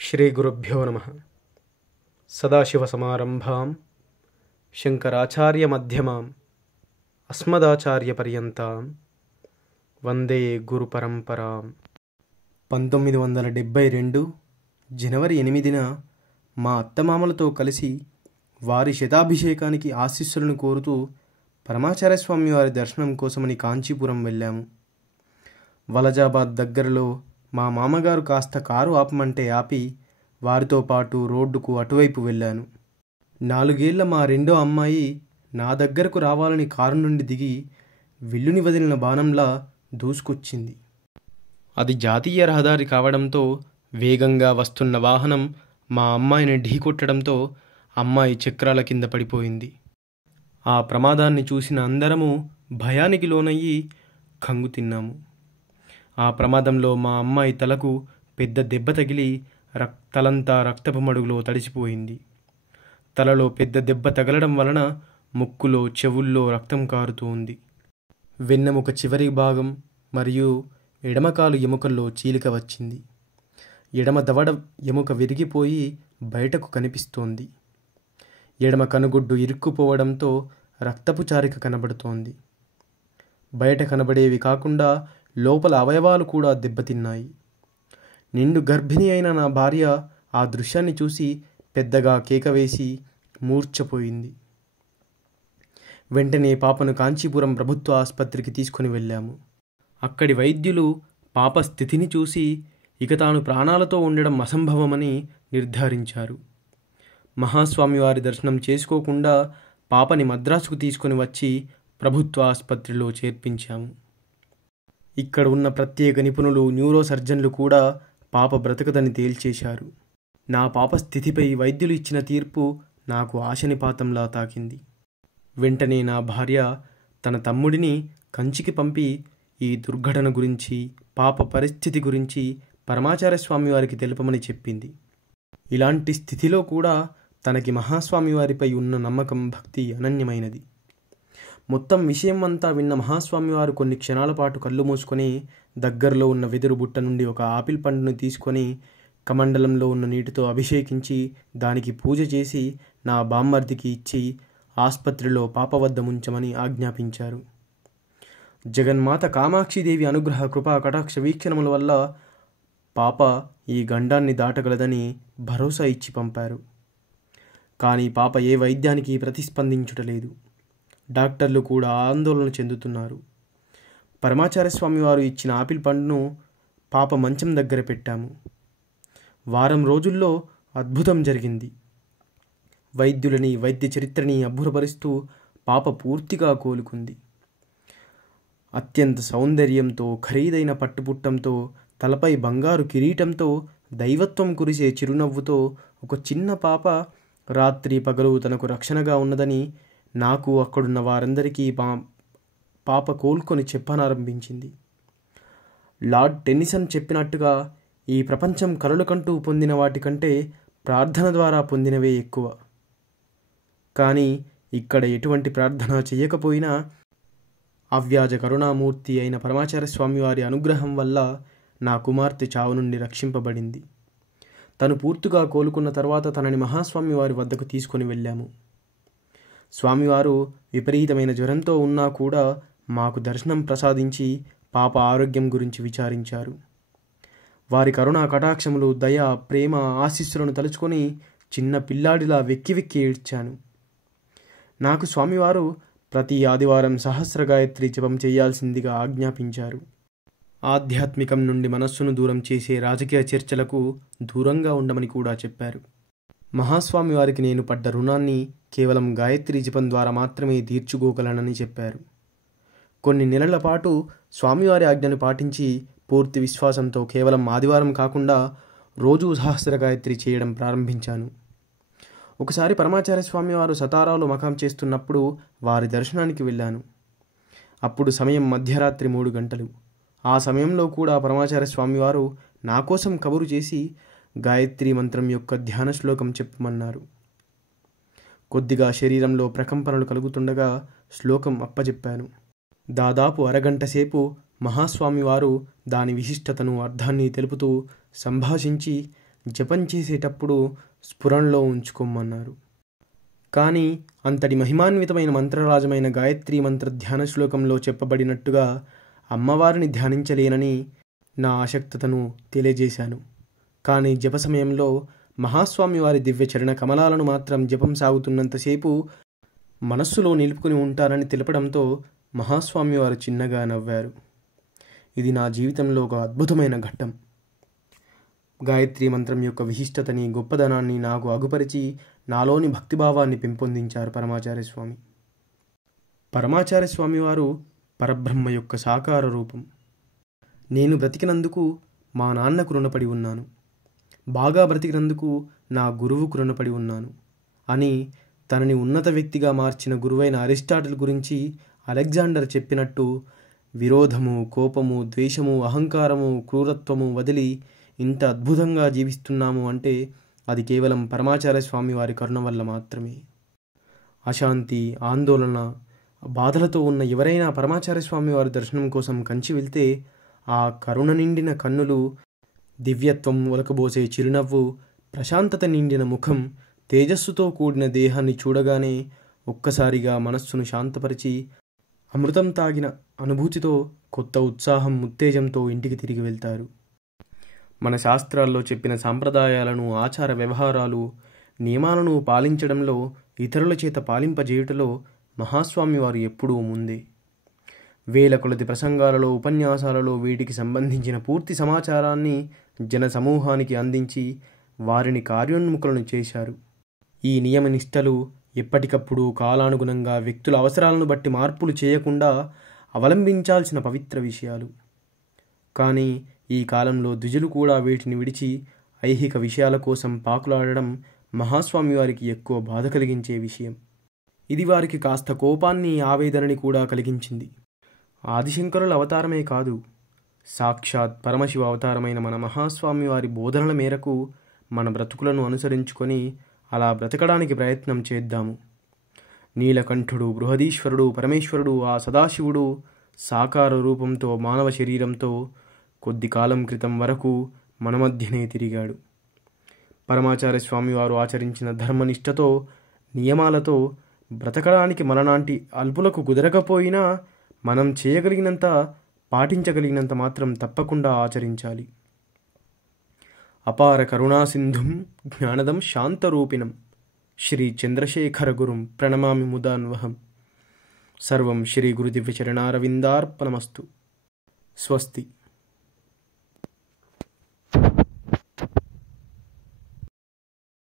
శ్రీగురుభ్యో నమః. సదాశివసమారంభాం శంకరాచార్యమధ్యమాం అస్మదాచార్యపర్యంతాం వందే గురుపరంపరాం. 1972 జనవరి 8న మా అత్తమామలతో కలిసి వారి శతాభిషేకానికి ఆశీస్సులను కోరుతూ పరమాచార్య స్వామి వారి దర్శనం కోసమని కాంచీపురం వెళ్ళాము. వలజాబాద్ దగ్గరలో మా మామగారు కాస్త కారు ఆపమంటే ఆపి వారితో పాటు రోడ్డుకు అటువైపు వెళ్ళాను. 4 ఏళ్ల మా రెండో అమ్మాయి నా దగ్గరకు రావాలని కారు నుండి దిగి విల్లుని వదిలిన బాణంలా దూసుకొచ్చింది. అది జాతీయ రహదారి కావడంతో వేగంగా వస్తున్న వాహనం మా అమ్మాయిని ఢీకొట్టడంతో అమ్మాయి చక్రాల కింద పడిపోయింది. ఆ ప్రమాదాన్ని చూసిన అందరము భయానికి లోనయ్యి కంగు తిన్నాము. ఆ ప్రమాదంలో మా అమ్మాయి తలకు పెద్ద దెబ్బ తగిలి తలంతా రక్తపు మడుగులో తడిసిపోయింది. తలలో పెద్ద దెబ్బ తగలడం వలన ముక్కులో చెవుల్లో రక్తం కారుతూ ఉంది. వెన్నెముక చివరి భాగం మరియు ఎడమకాలు ఎముకల్లో చీలిక వచ్చింది. ఎడమ దవడ ఎముక విరిగిపోయి బయటకు కనిపిస్తోంది. ఎడమ కనుగుడ్డు ఇరుక్కుపోవడంతో రక్తపు చారిక కనబడుతోంది. బయట కనబడేవి కాకుండా లోపల అవయవాలు కూడా దెబ్బతిన్నాయి. నిండు గర్భిణి అయిన నా భార్య ఆ దృశ్యాన్ని చూసి పెద్దగా కేక వేసి మూర్ఛపోయింది. వెంటనే పాపను కాంచీపురం ప్రభుత్వ ఆసుపత్రికి తీసుకుని వెళ్ళాము. అక్కడి వైద్యులు పాప స్థితిని చూసి ఇక తాను ప్రాణాలతో ఉండడం అసంభవమని నిర్ధారించారు. మహాస్వామివారి దర్శనం చేసుకోకుండా పాపని మద్రాసుకు తీసుకుని వచ్చి ప్రభుత్వ ఆసుపత్రిలో చేర్పించాము. ఇక్కడ ఉన్న ప్రత్యేక నిపుణులు న్యూరో సర్జన్లు కూడా పాప బ్రతకదని తేల్చేశారు. నా పాప స్థితిపై వైద్యులు ఇచ్చిన తీర్పు నాకు ఆశనిపాతంలా తాకింది. వెంటనే నా భార్య తన తమ్ముడిని కంచికి పంపి ఈ దుర్ఘటన గురించి పాప పరిస్థితి గురించి పరమాచార్య స్వామి వారికి తెలుపమని చెప్పింది. ఇలాంటి స్థితిలో కూడా తనకి మహాస్వామి వారిపై ఉన్న నమ్మకం భక్తి అనన్యమైనది. మొత్తం విషయం అంతా విన్న మహాస్వామివారు కొన్ని క్షణాల పాటు కళ్ళు మూసుకొని దగ్గరలో ఉన్న వెదురు బుట్ట నుండి ఒక ఆపిల్ పండును తీసుకొని కమండలంలో ఉన్న నీటితో అభిషేకించి దానికి పూజ చేసి నా బామ్మర్దికి ఇచ్చి ఆసుపత్రిలో పాప వద్ద ఉంచమని ఆజ్ఞాపించారు. జగన్మాత కామాక్షిదేవి అనుగ్రహ కృపా కటాక్ష వీక్షణముల వల్ల పాప ఈ గండాన్ని దాటగలదని భరోసా ఇచ్చి పంపారు. కానీ పాప ఏ వైద్యానికి ప్రతిస్పందించుటలేదు. డాక్టర్లు కూడా ఆందోళన చెందుతున్నారు. పరమాచార్య స్వామి వారు ఇచ్చిన ఆపిల్ పండును పాప మంచం దగ్గర పెట్టాము. వారం రోజుల్లో అద్భుతం జరిగింది. వైద్యులని వైద్య చరిత్రని అబ్బురపరుస్తూ పాప పూర్తిగా కోలుకుంది. అత్యంత సౌందర్యంతో ఖరీదైన పట్టుపుట్టంతో తలపై బంగారు కిరీటంతో దైవత్వం కురిసే చిరునవ్వుతో ఒక చిన్న పాప రాత్రి పగలు తనకు రక్షణగా ఉన్నదని నాకు అక్కడున్న వారందరికీ పాప కోలుకొని చెప్పనారంభించింది. లార్డ్ టెన్నిసన్ చెప్పినట్టుగా ఈ ప్రపంచం కలలు కంటూ పొందిన వాటికంటే ప్రార్థన ద్వారా పొందినవే ఎక్కువ. కానీ ఇక్కడ ఎటువంటి ప్రార్థన చేయకపోయినా అవ్యాజ కరుణామూర్తి అయిన పరమాచార్య స్వామి వారి అనుగ్రహం వల్ల నా కుమార్తె చావు నుండి రక్షింపబడింది. తను పూర్తిగా కోలుకున్న తర్వాత తనని మహాస్వామి వారి వద్దకు తీసుకొని వెళ్ళాము. స్వామివారు విపరీతమైన జ్వరంతో ఉన్నా కూడా మాకు దర్శనం ప్రసాదించి పాప ఆరోగ్యం గురించి విచారించారు. వారి కరుణా కటాక్షములు, దయ, ప్రేమ, ఆశీస్సులను తలుచుకొని చిన్న పిల్లాడిలా వెక్కి వెక్కి ఏడ్చాను. నాకు స్వామివారు ప్రతి ఆదివారం సహస్ర గాయత్రి జపం చేయాల్సిందిగా ఆజ్ఞాపించారు. ఆధ్యాత్మికం నుండి మనస్సును దూరం చేసే రాజకీయ చర్చలకు దూరంగా ఉండమని కూడా చెప్పారు. మహాస్వామి వారికి నేను పడ్డ రుణాన్ని కేవలం గాయత్రి జపం ద్వారా మాత్రమే తీర్చుకోగలనని చెప్పారు. కొన్ని నెలల పాటు స్వామివారి ఆజ్ఞను పాటించి పూర్తి విశ్వాసంతో కేవలం ఆదివారం కాకుండా రోజూ సహస్ర గాయత్రి చేయడం ప్రారంభించాను. ఒకసారి పరమాచార్య స్వామి వారు సతారాలో మకాం చేస్తున్నప్పుడు వారి దర్శనానికి వెళ్ళాను. అప్పుడు సమయం మధ్యరాత్రి 3 గంటలు. ఆ సమయంలో కూడా పరమాచార్య స్వామివారు నా కోసం కబురు చేసి గాయత్రి మంత్రం యొక్క ధ్యాన శ్లోకం చెప్పమన్నారు. కొద్దిగా శరీరంలో ప్రకంపనలు కలుగుతుండగా శ్లోకం అప్పజెప్పాను. దాదాపు అరగంట సేపు మహాస్వామివారు దాని విశిష్టతను, అర్థాన్ని తెలుపుతూ సంభాషించి జపం చేసేటప్పుడు స్ఫురణలో ఉంచుకోమన్నారు. కానీ అంతటి మహిమాన్వితమైన మంత్రరాజమైన గాయత్రీ మంత్ర ధ్యాన శ్లోకంలో చెప్పబడినట్టుగా అమ్మవారిని ధ్యానించలేనని నా ఆసక్తతను తెలియజేశాను. కానీ జప సమయంలో మహాస్వామి వారి దివ్య చరణ కమలాలను మాత్రం జపం సాగుతున్నంతసేపు మనస్సులో నిలుపుకుని ఉంటారని తెలపడంతో మహాస్వామి వారు చిన్నగా నవ్వారు. ఇది నా జీవితంలో ఒక అద్భుతమైన ఘట్టం. గాయత్రీ మంత్రం యొక్క విశిష్టతని, గొప్పదనాన్ని నాకు అగుపరిచి నాలోని భక్తిభావాన్ని పెంపొందించారు పరమాచార్య స్వామి. పరమాచార్య స్వామి వారు పరబ్రహ్మ యొక్క సాకార రూపం. నేను బ్రతికినందుకు మా నాన్నకు రుణపడి ఉన్నాను, బాగా బ్రతికినందుకు నా గురువుకు రుణపడి ఉన్నాను అని తనని ఉన్నత వ్యక్తిగా మార్చిన గురువైన అరిస్టాటిల్ గురించి అలెగ్జాండర్ చెప్పినట్టు విరోధము, కోపము, ద్వేషము, అహంకారము, క్రూరత్వము వదిలి ఇంత అద్భుతంగా జీవిస్తున్నాము అంటే అది కేవలం పరమాచార్య స్వామి వారి కరుణ వల్ల మాత్రమే. అశాంతి, ఆందోళన, బాధలతో ఉన్న ఎవరైనా పరమాచార్య స్వామి వారి దర్శనం కోసం కంచి వెళ్తే ఆ కరుణ నిండిన కన్నులు, దివ్యత్వం ఒలకబోసే చిరునవ్వు, ప్రశాంతత నిండిన ముఖం, తేజస్సుతో కూడిన దేహాన్ని చూడగానే ఒక్కసారిగా మనస్సును శాంతపరిచి అమృతం తాగిన అనుభూతితో కొత్త ఉత్సాహం, ఉత్తేజంతో ఇంటికి తిరిగి వెళ్తారు. మన శాస్త్రాల్లో చెప్పిన సాంప్రదాయాలను, ఆచార వ్యవహారాలు, నియమాలను పాలించడంలో, ఇతరుల చేత పాలింపజేయుటలో మహాస్వామి వారు ఎప్పుడూ ముందే. వేల కొలది ప్రసంగాలలో, ఉపన్యాసాలలో వీటికి సంబంధించిన పూర్తి సమాచారాన్ని జన సమూహానికి అందించి వారిని కార్యోన్ముఖులను చేశారు. ఈ నియమనిష్టలు ఎప్పటికప్పుడు కాలానుగుణంగా వ్యక్తుల అవసరాలను బట్టి మార్పులు చేయకుండా అవలంబించాల్సిన పవిత్ర విషయాలు. కానీ ఈ కాలంలో ద్విజులు కూడా వీటిని విడిచి ఐహిక విషయాల కోసం పాకులాడడం మహాస్వామి వారికి ఎక్కువ బాధ కలిగించే విషయం. ఇది వారికి కాస్త కోపాన్ని, ఆవేదనని కూడా కలిగించింది. ఆదిశంకరుల అవతారమే కాదు, సాక్షాత్ పరమశివ అవతారమైన మన మహాస్వామి వారి బోధనల మేరకు మన బ్రతుకులను అనుసరించుకొని అలా బ్రతకడానికి ప్రయత్నం చేద్దాము. నీలకంఠుడు, బృహదీశ్వరుడు, పరమేశ్వరుడు, ఆ సదాశివుడు సాకార రూపంతో మానవ శరీరంతో కొద్ది కాలం క్రితం వరకు మన మధ్యనే తిరిగాడు. పరమాచార్య స్వామి వారు ఆచరించిన ధర్మనిష్టతో, నియమాలతో బ్రతకడానికి మనలాంటి అల్పులకు కుదరకపోయినా మనం చేయగలిగినంత, పాటించగలిగినంత మాత్రం తప్పకుండా ఆచరించాలి. అపార కరుణాసింధుం జ్ఞానదం శాంతరూపిణం శ్రీ చంద్రశేఖర గురుం ప్రణమామి ముదాన్వహం. సర్వం శ్రీ గురుదివ్య చరణారవిందార్పణమస్తు. స్వస్తి.